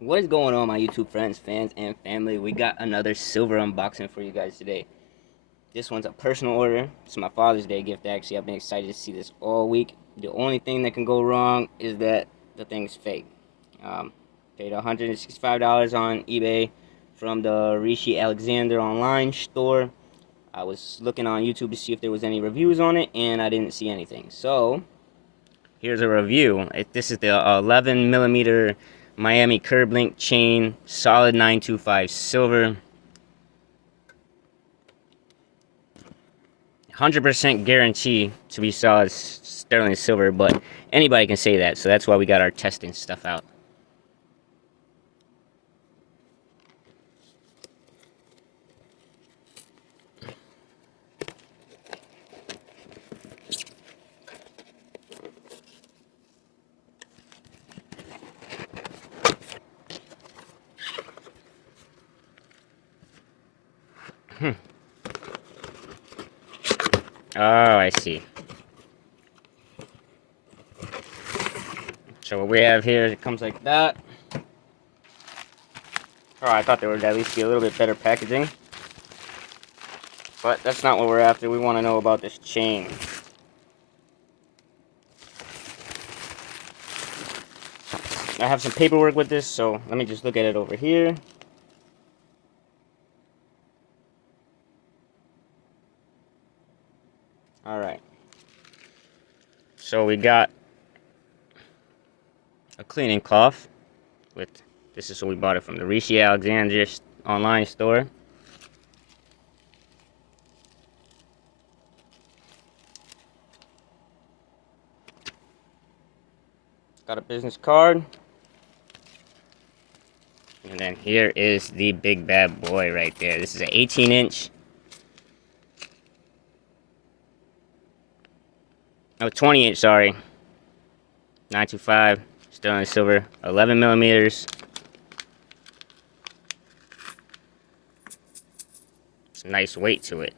What is going on, my YouTube friends, fans, and family? We got another silver unboxing for you guys today. This one's a personal order. It's my Father's Day gift, actually. I've been excited to see this all week. The only thing that can go wrong is that the thing's fake. Paid $165 on eBay from the Rishi Alexander online store. I was looking on YouTube to see if there was any reviews on it, and I didn't see anything. So, here's a review. This is the 11 millimeter Miami curb link chain, solid 925 silver. 100% guarantee to be solid sterling silver, but anybody can say that, so that's why we got our testing stuff out. Oh, I see. So what we have here, it comes like that. Oh, I thought there would at least be a little bit better packaging. But that's not what we're after. We want to know about this chain. I have some paperwork with this, so let me just look at it over here. Alright. So we got a cleaning cloth with, this is what we bought it from the Rishi Alexander online store. Got a business card. And then here is the big bad boy right there. This is an 18-inch. Oh, 20-inch, sorry. 925, sterling silver, 11 millimeters. It's a nice weight to it.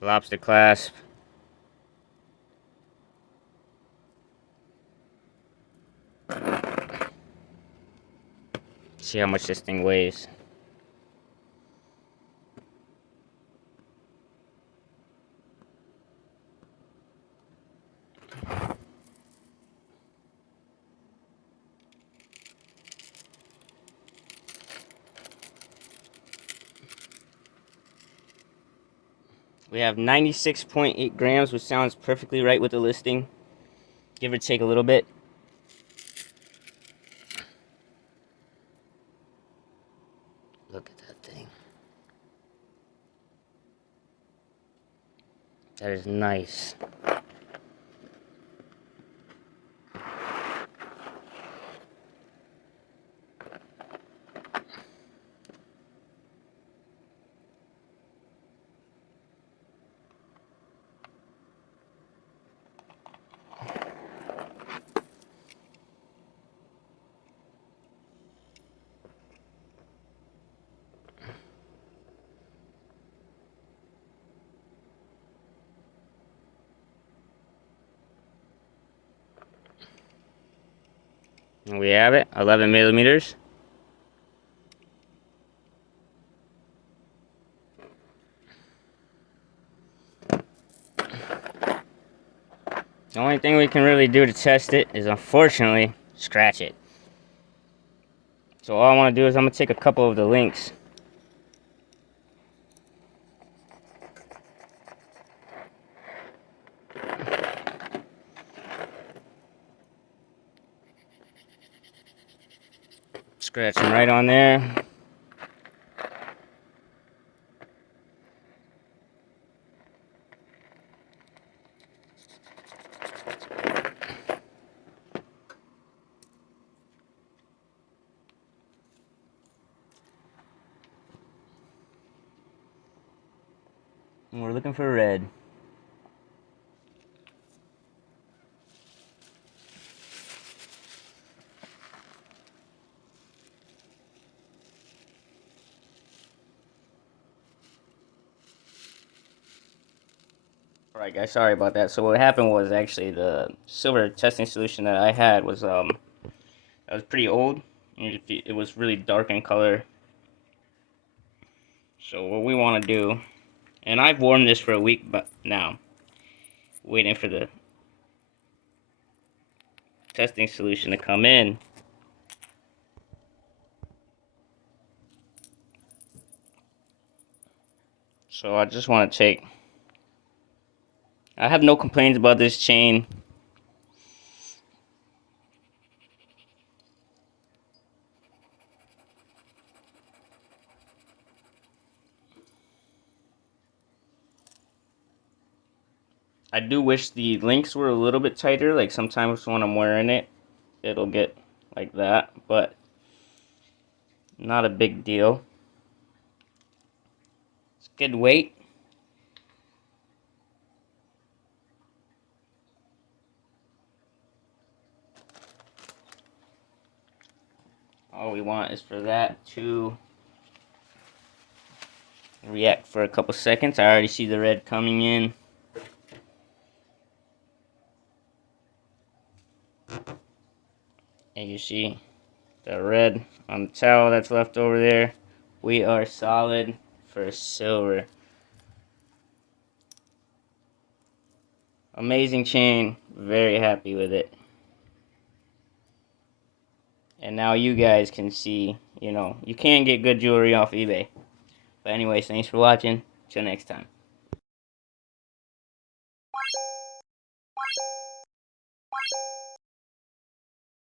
Lobster clasp. See how much this thing weighs. We have 96.8 grams, which sounds perfectly right with the listing. Give or take a little bit. Look at that thing. That is nice. And we have it, 11 millimeters. The only thing we can really do to test it is, unfortunately, scratch it. So all I want to do is I'm going to take a couple of the links. Scratch them right on there. And we're looking for red. Alright guys, sorry about that. So what happened was actually the silver testing solution that I had was that was pretty old. It was really dark in color. So what we want to do, and I've worn this for a week but now, waiting for the testing solution to come in. So I just want to take, I have no complaints about this chain. I do wish the links were a little bit tighter, like sometimes when I'm wearing it, it'll get like that, but not a big deal. It's good weight. All we want is for that to react for a couple seconds. I already see the red coming in. And you see the red on the towel that's left over there. We are solid for silver. Amazing chain. Very happy with it. And now you guys can see, you can get good jewelry off eBay. But anyways, thanks for watching. Till next time.